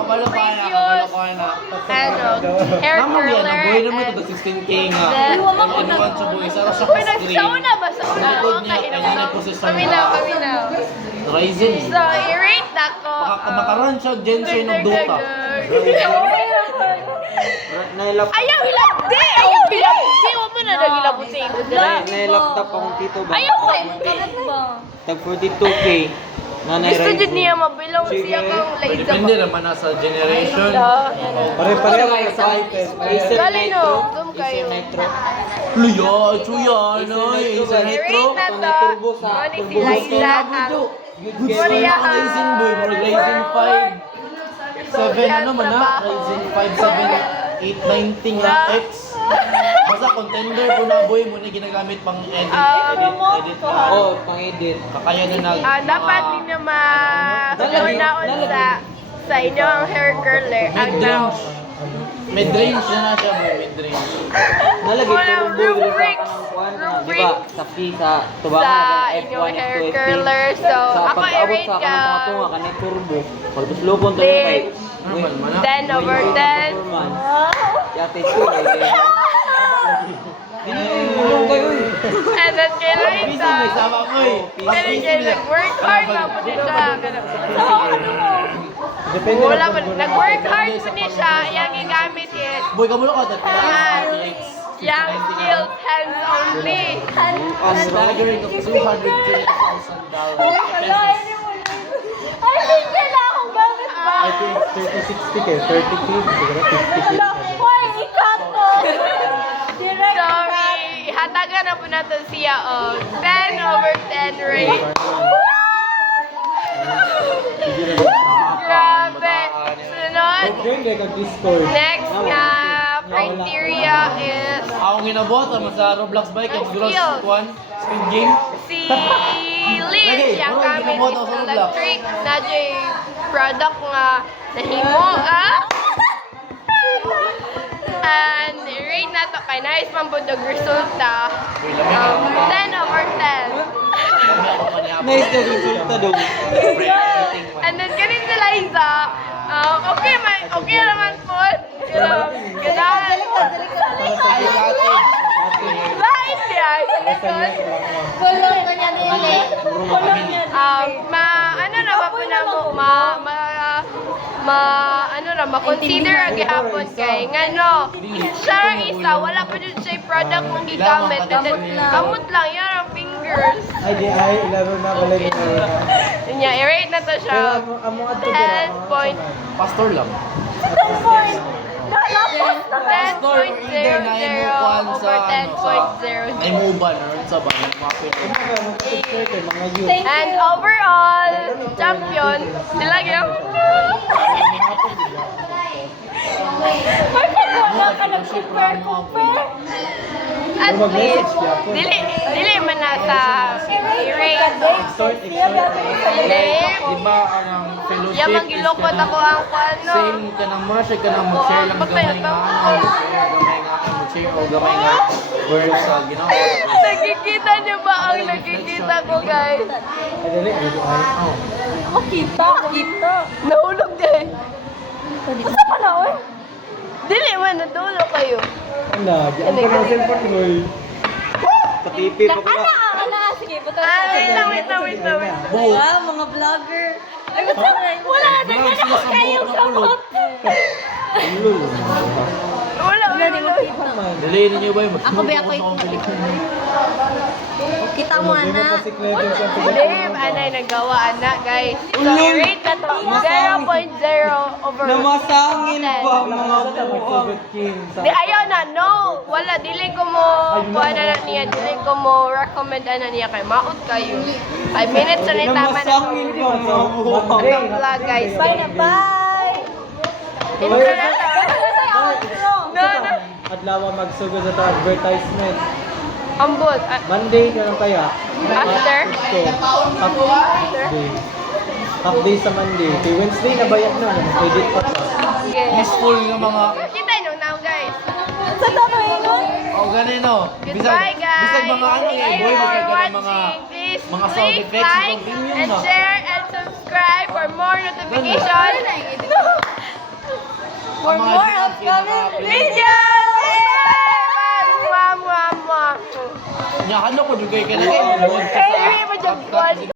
kabalo ko na. Hair curler. Nabuhay naman ito, 16K nga. And one to boys, ano siya ka screen. Sauna ba? Sauna. Likod niya, ayun na po sa Paminaw. Ryzen. So, i-rate ako. Makaroon siya Genshin of Dota. Ayaw hilabdi! Ayaw hilabdi! Huwag mo na naghilabot sa ito. Nailaptop akong tito ba? Ayaw ko! Tag 42K. Gusto dyan niya mabilang siya kang laser Depende naman na sa generation. Pare-pareho kayo sa iPad. Acer Gali no, Nitro. zoom kayo. Acer Nitro. Luya, chuya, Acer Nitro. I-rate na to. Ano si Liza ang Korea Ang Ryzen boy, more Ryzen 5. 7 ano man na? Ryzen 5, 7, 8, 90 nga X. Basta contender po na boy mo na ginagamit pang edit na. Oh, pang-edit. Kakaya na nag... dapat ninyo ma-turnaon sa inyo ang hair curler. Ang now. Mid-range na siya boy, mid-range. Nalagay Walang turbo rubrics. di ba? Sa P sa tubangan Sa F1 inyong hair F2 curler. So, sa ako pag-abot i-rate sa ka kanang tunga kanay turbo. Pagkus lobon to yung bike. Normal man na. 10 over 10. Yate ko Dili kayo. And then kay Busy, Liza. may sama ko eh. And then kay nag-work hard na po din siya. Wala pa. Nag-work hard po din siya. Yung gigamit is Boy, kamulo ka. young skilled hands only. Staggering of $220,000. Ay, hindi na akong gamit ba? I think 30-60 kayo, 30K, siguro 50K. Hoy, ikato! Sorry, ihatagan na po natin siya o 10 over 10 rate. Grabe! Sunod, Join kayo kag-Discord. next nga criteria is Akong ginabot, sa Roblox bike, yung siguro Skill. speed game. si Liz, yung gamit is electric na dyan product nga nahimo, And rate na to kay nice man po yung resulta. 10 over 10. Nice na resulta dong. And then ganun si Liza, okay naman po. Ganahan. Lain yan. Kulong na niya nili. Ano na ba po na mo, ma-consider ang gihapon kay ngano siya ang isa wala pa dun siya product mong gigamit and then kamot lang yan ang fingers ilaro na ko lang yun niya i-rate na to siya 10 point Pastor lang. 10.00 over 10.00 Ay mo ba na rin sa bayan? mga youth. and overall champion sila gyud bakit wala ka nag-compare? At least, dili man na sa i-rate. Di ba ang fellowship Yung magilokot ako ang ano. same ka ng mura siya ka ng mag-share lang gamay nga mag-share o gamay nga word sa ginawa. Nakikita niyo ba ang nakikita ko, guys? Dali, Makita. Nahulog din. Asa pa na, oy? Dili man, nadulo kayo. Ano, di ang panasin pa tuloy. Patipi pa ko na. Sige, wait lang. Mga vlogger. Ay, wala na, nagkana ko kayo kamot. Wala. Dali ninyo ba yung Ako ba ako Kita mo Hindi mo na. kasi Clever siya. Dave, anay nagawa, anak, guys. So, i-rate na to 0.0 over Namasangin 10. pa mga buwang. Di, ayaw na, no. Wala, dili ko mo, dili ko mo recommend niya kay maot kayo. 5 minutes na nitaman na Namasangin pa mga buwang. ang vlog, guys. Bye na, bye! Intro na to. No. Adlaw magsugod sa to advertisement. Ambot. Monday ka lang kaya. After? Half day sa Monday. Kay Wednesday na bayad na. Edit pa. Sige. peaceful nga mga Kita nyo now, guys. o ganino. Goodbye, guys. Bisag mga ano eh, Thank boy, you for bisag ka ng mga watching. Please mga sound click effects, like continue and na. share and subscribe for more notifications Video! Mama! Nya ano ko dugay ka na. Eh, may majagwan.